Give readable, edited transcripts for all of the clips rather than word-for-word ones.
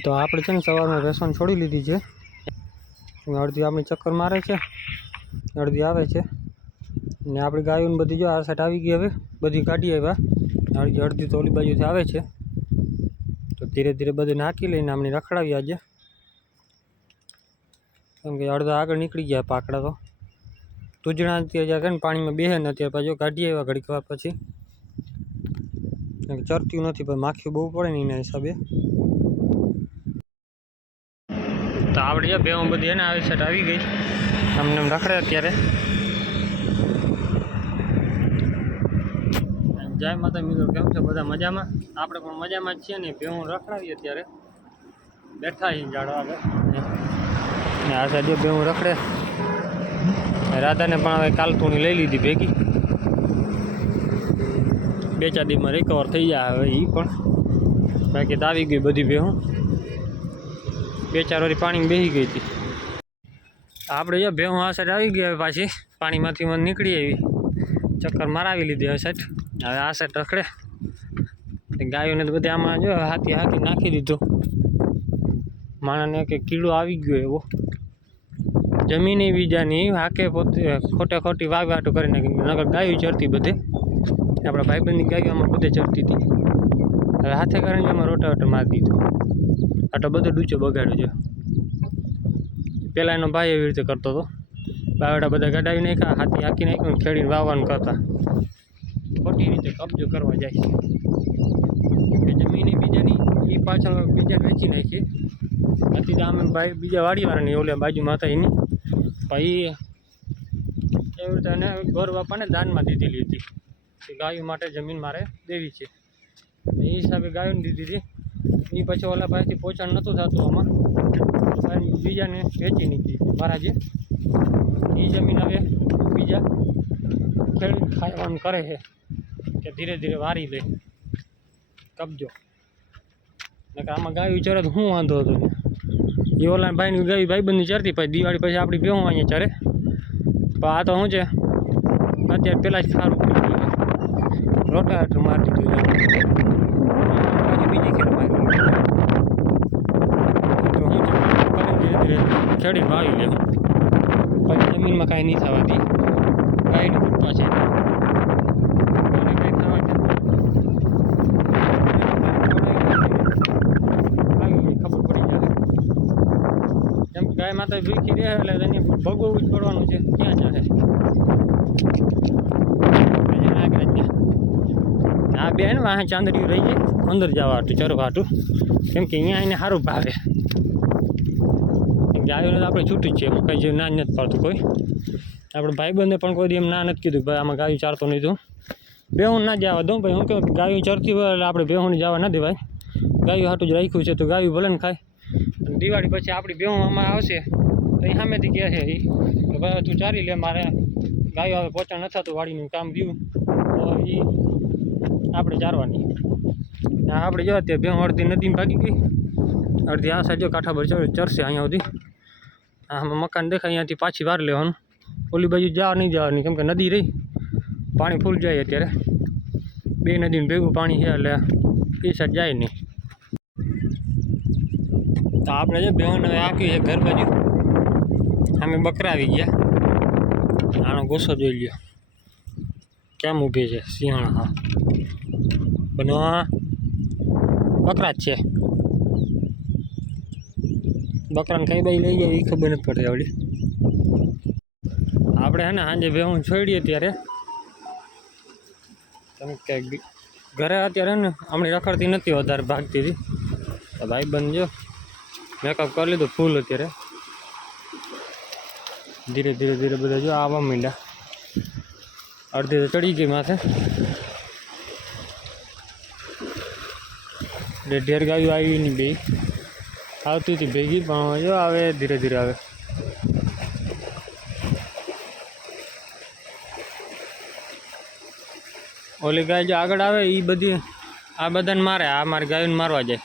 तो આપણે છે ને સવારમાં વેસણ છોડી લીધી છે। અડધી આપણી ચક્કર મારે છે, અડધી આવે છે ને આપણી ગાયોને બધી જો આ સાઈડ આવી ગઈ। હવે બધી કાઢી આવ્યા, અડધી તો ઓલી બાજુથી આવે છે। તો ધીરે ધીરે બધું નાખી લઈને આમને રખડાવી આજે, કેમ કે અડધા આગળ નીકળી ગયા પાકડા। તો તુજણા અત્યારે ને પાણીમાં બેહે ને અત્યારે પાછું કાઢી આવ્યા ઘડીક વાર પછી, ચરતું નથી પણ માખી બહુ પડે ને એના હિસાબે। તો આપણે જો ભેહું બધી એને આવી સાઈડ આવી ગઈ, અમને એમ રખડે અત્યારે। જય માતા મિત્રો, કેમ છે બધા મજામાં? આપણે પણ મજામાં જ છીએ ને। ભેહું રખડાવીએ અત્યારે, બેઠા છીએ ઝાડવા આગળ ને આ સાઈડ જો ભેહું રખડે। રાધાને પણ હવે કાલતુણી લઈ લીધી ભેગી, 2-4 દીમાં રિકવર થઈ જાય હવે એ પણ। બાકી તો આવી ગઈ બધી ભેહું, 2-4 વારી પાણી બેસી ગઈ હતી। આપણે જો ભેહું આ સાઈડ આવી ગઈ, હવે પાછી પાણીમાંથી મને નીકળી આવી, ચક્કર મારાવી લીધી હવે સાઈડ। હવે આ સાઈડ રખડે, ગાયોને તો બધી આમાં જો હાથી નાખી દીધું। માણસને કે કીડો આવી ગયો એવો, જમીને બીજાની હાકે પોતે ખોટી વાટો કરી નાખી, નકર ગાયું ચરતી બધે। આપણા ભાઈબંધની ગાયોમાં બધે ચરતી હતી, હવે હાથે કરીને એમાં રોટાવેટર મારી દીધું। આટલો બધો ડૂચો બગાડ્યો છે। પહેલાં એનો ભાઈ એવી રીતે કરતો હતો, બાવડા બધા ગડાવી નાખ્યા, હાથી હાકી નાખ્યું, ખેડીને વાવવાનું કરતા। ખોટી રીતે કબજો કરવા જાય છે, જમીને બીજાની એ પાછળ બીજાને વેચી નાખી હતી। તો આમે ભાઈ બીજા વાડીવાળાની ઓલે બાજુમાં હતા એની ભાઈ એવી રીતે એને ગોર બાપાને દાનમાં દીધેલી હતી કે ગાયો માટે જમીન મારે દેવી છે, એ હિસાબે ગાયોને દીધી હતી। એ પછી ઓલા ભાઈથી પોષણ નહોતું થતું આમાં, બીજાને વેચી નીકળી મારા જે એ જમીન હવે બીજા ખેડૂત ખાવાનું કરે છે કે ધીરે ધીરે વારી લે કબજો। નકર આમાં ગાયું ચરે તો શું વાંધો હતો ને? એ ઓલા ભાઈની ગાયું ભાઈબંધની ચરતી, પછી દિવાળી પછી આપણી ભેહું અહીંયા ચરે। પણ આ તો શું છે, અત્યારે પહેલાં જ સારું પડી ગયું, રોટાવેટર મારી દીધું, પછી બીજી ખેડ મારી તો શું છે, ધીરે ધીરે ખેડીને વાવી લે, પછી જમીનમાં કાંઈ નહીં થવા દે, ગાયની કૃપા છે। ગાય માતા ભૂખી રહે એટલે એને ભોગવવું જ પડવાનું છે, ક્યાં ચાલે। આ બેન વાહ ચાંદડીયું રહી જાય અંદર જવા હાટું ચરવા હાટું, કેમ કે અહીંયા એને સારું ભાવે। ગાયોને તો આપણે છૂટું જ છે, એમાં કંઈ જે ના નથી પાડતું કોઈ। આપણે ભાઈબંધે પણ કોઈ એમ ના નથી કીધું ભાઈ આમાં ગાયું ચારતો નહીં તું, ભેહું ના જવા દઉં ભાઈ। હું કહું ગાયું ચરતી હોય એટલે આપણે ભેહુંને જવા ના દેવાય, ગાયું હાટું જ રાખ્યું છે તો ગાયું ભલે ને ખાય। દિવાળી પછી આપણી ભેહું આમાં આવશે તો એ સામેથી કહે છે એ કે ભાઈ તું ચારી લે, મારે ગાયો હવે પોચણ નથી થતું, વાડીનું કામ રહ્યું તો એ આપણે ચારવાની। આપણે જો અત્યારે ભેહું અડધી નદીમાં ભાગી ગઈ, અડધી આ સાઈડ જો કાંઠા પર ચરશે અહીંયા સુધી। આમાં મકાન દેખાય, અહીંયાથી પાછી વાર લેવાનું, ઓલી બાજુ જવા નહીં જવાની, કેમ કે નદી રહી પાણી ફૂલ જાય અત્યારે, 2 નદીનું ભેગું પાણી છે એટલે એ સાઈડ જાય નહીં। તો આપણે જો ભેહુંને હવે આપ્યું છે ઘર બાજુ, અમે બકરા આવી ગયા, આનો ગુસ્સો જોઈ લ્યો કેમ ઊભી છે સિંહણ। હા બનવા બકરા જ છે, બકરાને કઈ બાજુ લઈ જાય એ ખબર નથી પડતી આવડી। આપણે હે ને સાંજે ભેહું છોડીએ ત્યારે તમે કે ઘરે અત્યારે ને હમણાં રખડતી નથી, વધારે ભાગતી હતી, તો ભાઈબંધ જો મેકઅપ કરી લીધું ફૂલ। અત્યારે ધીરે ધીરે ધીરે બધા જો આવવા માંડ્યા, અડધી તો ચડી ગઈ માથે। ઢેર ગાયું આવી નહીં, બે આવતી હતી ભેગી, પણ જો આવે ધીરે ધીરે આવે। ઓલી ગાય જો આગળ આવે એ બધી આ બધાને મારે, આ મારી ગાયોને મારવા જાય,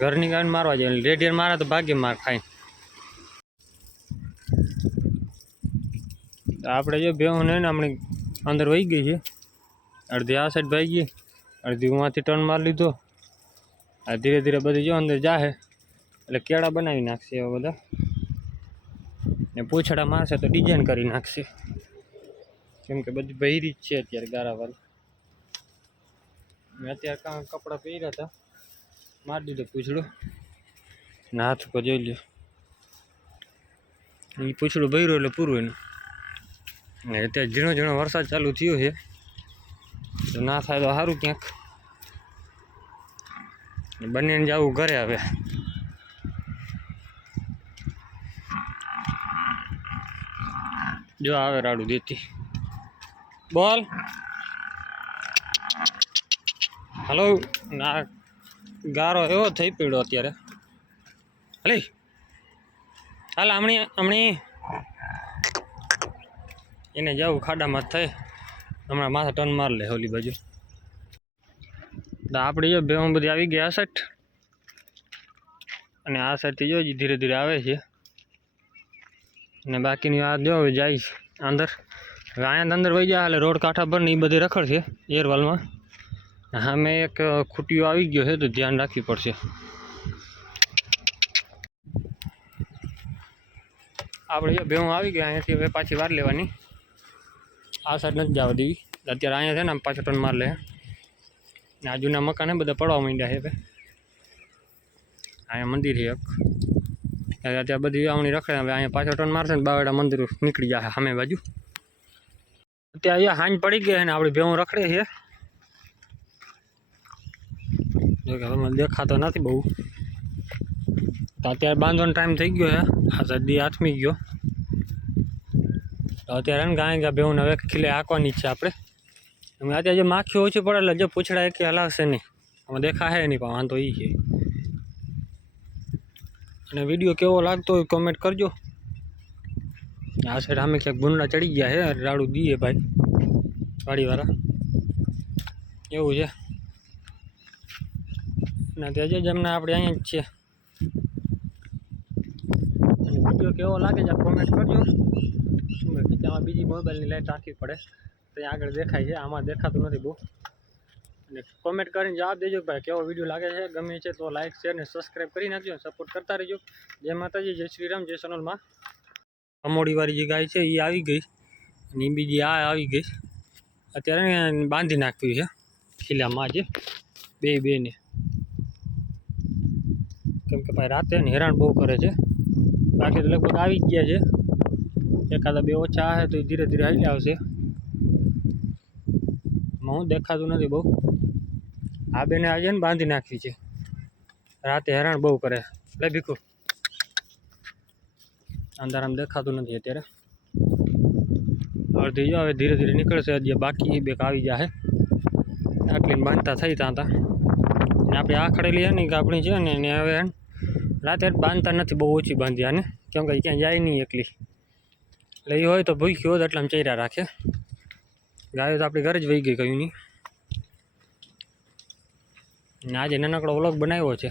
ઘરની ગાયોને મારવા જાય, ઢેર મારે તો ભાગ્ય માર ખાય। આપણે જો ભેહું ને હમણાં અંદર વહી ગઈ છે, અડધી આ સાઈડ ભાઈ ગઈ, અડધી ઉहाँથી ટર્ન મારી લીધો, આ ધીરે ધીરે બધી જો અંદર જાહે એટલે કેળા બનાવી નાખશે એવા બધા, ને પૂંછડા મારશે તો ડિઝાઇન કરી નાખશે, કેમ કે બધી બહેરી જ છે અત્યારે ગારાવાળી. મેં અત્યારે કાં કપડાં પહેર્યા હતા, મારી દીધો પૂંછડો ને હાથ પર જોઈ લ્યો એ પૂંછડું ભર્યું એટલે પૂરું એનું. ને અત્યારે ઝીણો ઝીણો વરસાદ ચાલુ થયો છે, તો ના થાય તો સારું ક્યાંક. બંનેને જવું ઘરે હવે. જો આવે રાડું દેતી, બોલ હલો. ના ગારો એવો થઈ પડ્યો અત્યારે. હલે હાલ હમણી એને જવું ખાડામાં જ થઈ, હમણાં માથે ટર્ન માર લે ઓલી બાજુ. તો આપણે જો ભેહું બધી આવી ગઈ આ સાઈડ, અને આ સાઈડથી જો ધીરે ધીરે આવે છે, ને બાકીની આ જો જાય અંદર. હવે અહીંયા અંદર વહી જાય એટલે રોડ કાંઠા પર ને એ બધી રખડ છે એરવાલમાં. હા મેં એક ખૂટીઓ આવી ગયો છે તો ધ્યાન રાખવી પડશે. આપણે જો ભેહું આવી ગયા અહીંયાથી હવે પાછી વાર લેવાની, આ સાઈડ નથી જવા દેવી. અત્યારે અહીંયા છે ને પાછો ટર્ન માર લે. આ જૂના મકાને બધા પડવા માંડ્યા છે. અહીંયા મંદિર છે એક, અત્યારે બધી આવણી રખડે. હવે અહીંયા પાછો ટર્ન મારશે ને બાવડા મંદિર નીકળી જાય સામે બાજુ. અત્યારે અહીંયા હાંજ પડી ગઈ ને આપણે ભેહું રખડે છે. જો કે તમે દેખાતો નથી બહુ, તો અત્યારે બાંધવાનો ટાઈમ થઈ ગયો છે. આ સદી હાથમી ગયો તો અત્યારે ને ગાય ભેહું હવે ખીલે હાંકવાની જ છે આપણે. અત્યારે જે માખી ઓછી પડે એટલે જો પૂછડા એક હલાવશે નહીં, આમાં દેખાશે નહીં, પણ વાંધો એ છે. અને વિડીયો કેવો લાગતો હોય કોમેન્ટ કરજો. આ સાઈડ અમે ક્યાંક ભૂંડા ચડી ગયા છે, રાડું દઈએ ભાઈ વાડીવાળા, એવું છે. અને ત્યાં જમને આપણે અહીંયા જ છે. અને વિડીયો કેવો લાગે છે કોમેન્ટ કરજો. આમાં બીજી મોબાઈલની લાઈટ રાખવી પડે તો આગળ દેખાય છે, આમાં દેખાતું નથી બહુ. અને કોમેન્ટ કરીને જવાબ દેજો ભાઈ કેવો વિડીયો લાગે છે. ગમે છે તો લાઈક શેર ને સબસ્ક્રાઈબ કરી નાખજો, સપોર્ટ કરતા રહેજો. જય માતાજી, જય શ્રી રામ, જય સોનલમાં. અમોડીવાળી જે ગાય છે એ આવી ગઈ, અને બીજી આ આવી ગઈ. અત્યારે બાંધી નાખવી છે ખીલામાં જે બેને, કેમ કે ભાઈ રાતે ને હેરાન બહુ કરે છે. બાકી તો લગભગ આવી જ ગયા છે, એકાદા બે ઓછા આવે તો ધીરે ધીરે હાલી આવશે. હું દેખાતું નથી બહુ. આ બેને આજે ને બાંધી નાખવી છે, રાતે હેરાન બહુ કરે. લે ભીખું અંધારામાં દેખાતું નથી અત્યારે. અડધી જો હવે ધીરે ધીરે નીકળશે, જે બાકી બે આવી જાય આટલી બાંધતા થઈ ત્યાં હતા. આપણે આ ખડેલી છે ને આપણી છે ને હવે રાતે બાંધતા નથી, બહુ ઓછી બાંધી આને, કેમ કે ક્યાં જાય નહીં એકલી. એટલે એ હોય તો ભૂખ્યું હોત એટલે આમ ચૈરા રાખે. ગાયો તો આપણી ઘરે જ વહી ગઈ કયું નહીં. આજે નાનકડો વ્લોગ બનાવ્યો છે.